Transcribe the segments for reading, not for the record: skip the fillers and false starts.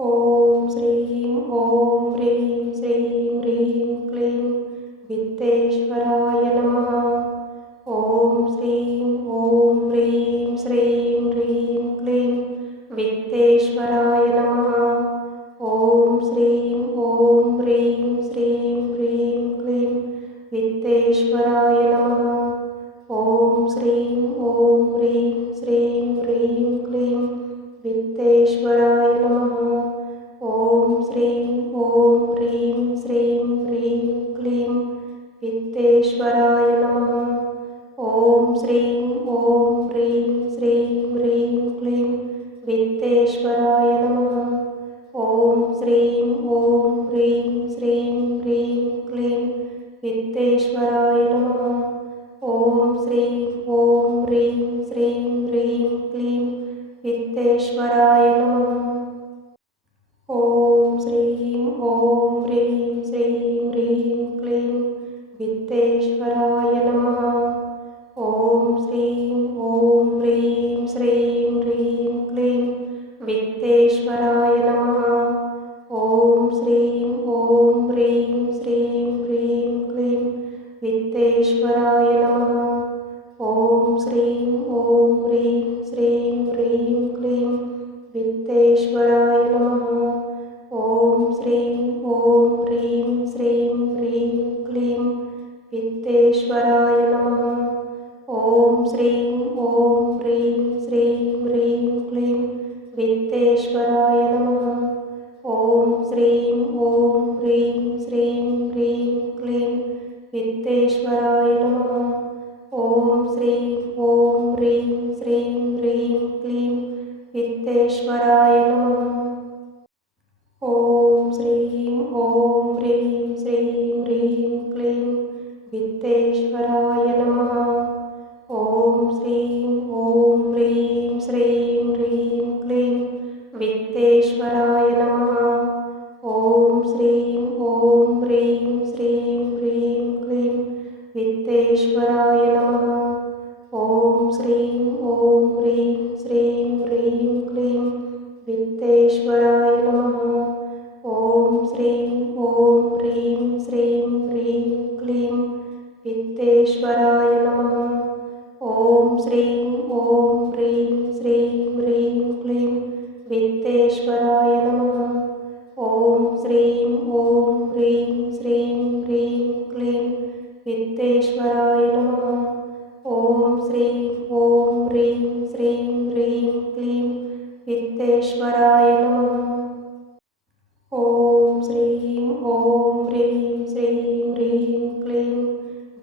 ॐ श्रीं ॐ ह्रीं श्रीं ह्रीं क्लीं वित्तेश्वराय नमः। ॐ श्रीं ॐ ह्रीं श्रीं ह्रीं क्लीं वित्तेश्वराय नमः। ॐ श्रीं ॐ ह्रीं श्रीं ह्रीं क्लीं वित्तेश्वराय नमः। ॐ श्रीं ॐ ह्रीं श्रीं ह्रीं क्लीं वित्तेश्वराय नमः। ॐ श्रीं ॐ ह्रीं श्रीं ह्रीं क्लीं वित्तेश्वराय नमः। ॐ श्रीं ॐ ह्रीं श्रीं ह्रीं क्लीं वित्तेश्वराय नमः। ॐ श्रीं ॐ ह्रीं श्रीं ह्रीं क्लीं वित्तेश्वराय नमः। ॐ श्रीं ॐ ह्रीं श्रीं ह्रीं क्लीं वित्तेश्वराय नमः। ॐ श्रीं ॐ ह्रीं श्रीं ह्रीं क्लीं वित्तेश्वराय नमः। ॐ श्रीं ॐ ह्रीं श्रीं ह्रीं क्लीं वित्तेश्वराय नमः। ॐ श्रीं ॐ ह्रीं श्रीं ह्रीं क्लीं वित्तेश्वराय नमः। ॐ श्रीं ॐ ह्रीं श्रीं ह्रीं क्लीं वित्तेश्वराय नमः। ॐ श्रीं ॐ ह्रीं श्रीं ह्रीं क्लीं वित्तेश्वराय नमः। ॐ श्रीं ॐ ह्रीं श्रीं ह्रीं क्लीं वित्तेश्वराय नमः। ॐ श्रीं ॐ ह्रीं श्रीं ह्रीं क्लीं वित्तेश्वराय नमः। ॐ श्रीं ॐ ह्रीं श्रीं ह्रीं क्लीं वित्तेश्वराय नमः। ॐ श्रीं ॐ ह्रीं श्रीं ह्रीं क्लीं वित्तेश्वराय नमः। ॐ श्रीं ॐ ह्रीं श्रीं ह्रीं क्लीं वित्तेश्वराय नमः। ॐ श्रीं ॐ ह्रीं श्रीं ह्रीं क्लीं वित्तेश्वराय नमः। ॐ श्रीं ॐ ह्रीं श्रीं ह्रीं क्लीं वित्तेश्वराय नमः। ॐ श्रीं ॐ ह्रीं श्रीं ह्रीं क्लीं वित्तेश्वराय नमः। ॐ श्रीं ॐ ह्रीं श्रीं ह्रीं क्लीं वित्तेश्वराय नमः। ॐ श्रीं ॐ ह्रीं श्रीं ह्रीं क्लीं वित्तेश्वराय नमः। ॐ श्रीं ॐ ह्रीं श्रीं ह्रीं क्लीं वित्तेश्वराय नमः। ॐ श्रीं ॐ ह्रीं श्रीं ह्रीं क्लीं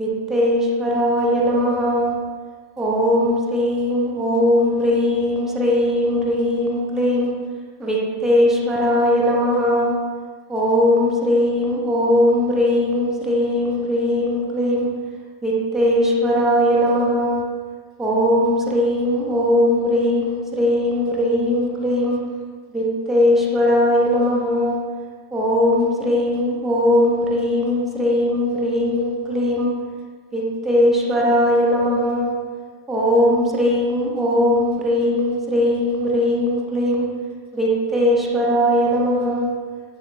वित्तेश्वराय नमः। ॐ श्रीं ॐ ह्रीं श्रीं ह्रीं क्लीं वित्तेश्वराय नमः। ॐ श्रीं ॐ ह्रीं श्रीं ह्रीं क्लीं वित्तेश्वराय नमः। ॐ श्रीं ॐ ह्रीं श्रीं ह्रीं क्लीं वित्तेश्वराय नमः। ॐ श्रीं ॐ ह्रीं श्रीं ह्रीं क्लीं वित्तेश्वराय नमः। ॐ श्रीं ॐ ह्रीं श्रीं ह्रीं क्लीं वित्तेश्वराय नमः।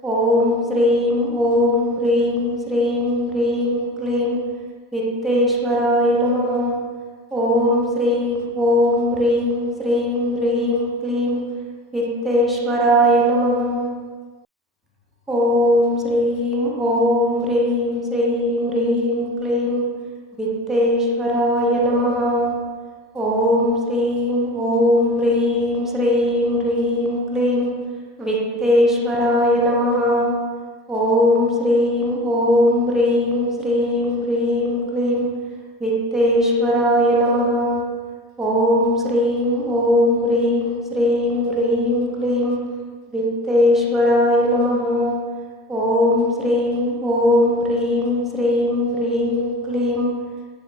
ॐ श्रीं ॐ ह्रीं श्रीं ह्रीं क्लीं वित्तेश्वराय नमः। ॐ श्रीं ॐ ह्रीं श्रीं ह्रीं क्लीं वित्तेश्वराय नमः। ॐ श्रीं ॐ ह्रीं श्रीं ह्रीं क्लीं वित्तेश्वराय नमः। ॐ श्रीं ॐ ह्रीं श्रीं ह्रीं क्लीं वित्तेश्वराय नमः। ॐ श्रीं ॐ ह्रीं श्रीं ह्रीं क्लीं वित्तेश्वराय नमः। ॐ श्रीं ॐ ह्रीं श्रीं ह्रीं क्लीं वित्तेश्वराय नमः। ॐ श्रीं ॐ ह्रीं श्रीं ह्रीं क्लीं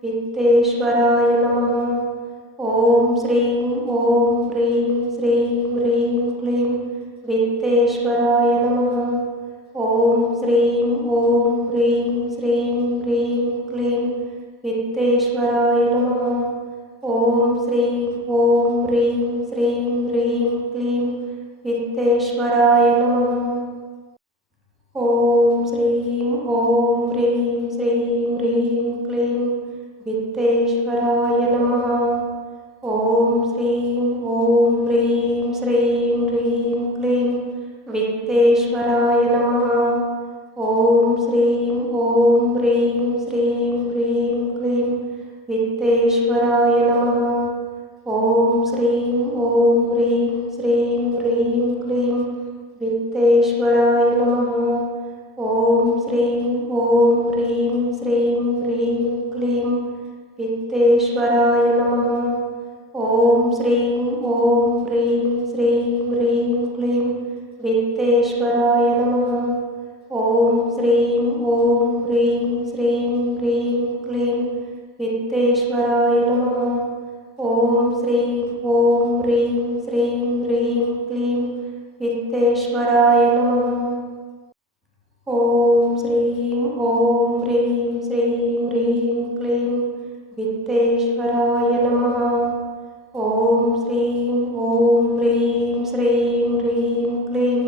वित्तेश्वराय नमः। ॐ श्रीं ॐ ह्रीं श्रीं ह्रीं क्लीं वित्तेश्वराय नमः। ॐ श्रीं ॐ ह्रीं श्रीं ह्रीं क्लीं वित्तेश्वराय नमः। ॐ श्रीं ॐ ह्रीं श्रीं ह्रीं क्लीं वित्तेश्वराय वित्तेश्वराय नमः। ॐ श्रीं ॐ ह्रीं श्रीं ह्रीं क्लीं वित्तेश्वराय नमः। ॐ श्रीं ॐ ह्रीं श्रीं ह्रीं क्लीं वित्तेश्वराय नमः। ॐ श्रीं ॐ ह्रीं श्रीं ह्रीं क्लीं वित्तेश्वराय नमः। ॐ श्रीं ॐ ह्रीं श्रीं ह्रीं क्लीं वित्तेश्वराय नमः। ॐ श्रीं ॐ ह्रीं श्रीं ह्रीं क्लीं वित्तेश्वराय नमः। ॐ श्रीं ॐ ह्रीं श्रीं ह्रीं क्लीं वित्तेश्वराय नमः। ॐ श्रीं ॐ ह्रीं श्रीं ह्रीं क्लीं वित्तेश्वराय नमः। ॐ श्रीं ॐ ह्रीं श्रीं ह्रीं क्लीं वित्तेश्वराय नमः। ॐ श्रीं ॐ ह्रीं श्रीं ह्रीं क्लीं वित्तेश्वराय नमः। ॐ श्रीं ॐ ह्रीं श्रीं ह्रीं क्लीं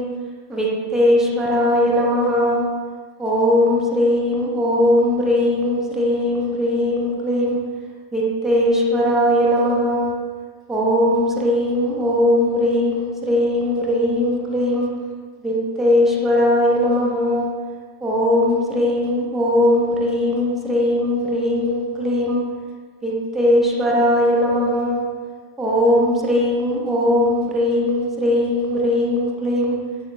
वित्तेश्वराय नमः। ॐ श्रीं ॐ ह्रीं श्रीं ह्रीं क्लीं वित्तेश्वराय नमः। ॐ श्रीं ॐ ह्रीं श्रीं ह्रीं क्लीं वित्तेश्वराय नमः। ॐ श्रीं ॐ ह्रीं श्रीं ह्रीं क्लीं वित्तेश्वराय नमः। ॐ श्रीं ॐ ह्रीं श्रीं ह्रीं क्लीं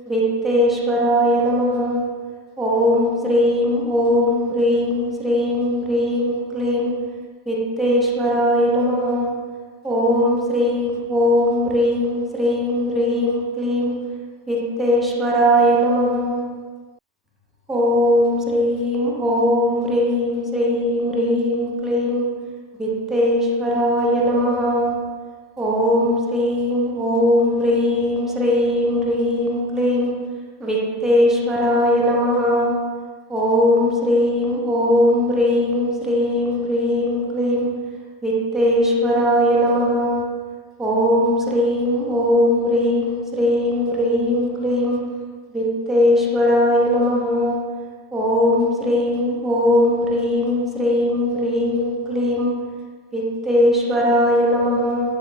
वित्तेश्वराय नमः। ॐ श्रीं ॐ ह्रीं श्रीं ह्रीं क्लीं वित्तेश्वराय नमः। ॐ श्रीं ॐ ह्रीं श्रीं ह्रीं क्लीं वित्तेश्वराय नमः। ॐ श्रीं ॐ ह्रीं श्रीं ह्रीं क्लीं वित्तेश्वराय नमः। ॐ श्रीं ॐ ह्रीं श्रीं ह्रीं क्लीं वित्तेश्वराय नमः। ॐ श्रीं ॐ ह्रीं श्रीं ह्रीं क्लीं वित्तेश्वराय नमः। ॐ श्रीं ॐ ह्रीं श्रीं ह्रीं क्लीं वित्तेश्वराय नमः। ॐ श्रीं ॐ ह्रीं श्रीं ह्रीं क्लीं वित्तेश्वराय नमः।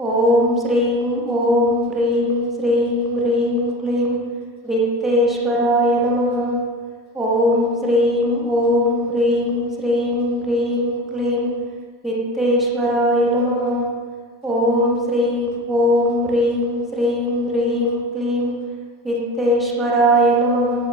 ॐ श्रीं ॐ ह्रीं श्रीं ह्रीं क्लीं वित्तेश्वराय नमः। ॐ श्रीं ॐ ह्रीं श्रीं ह्रीं क्लीं वित्तेश्वराय नमः। ॐ श्रीं ॐ ह्रीं श्रीं ह्रीं क्लीं वित्तेश्वराय नमः।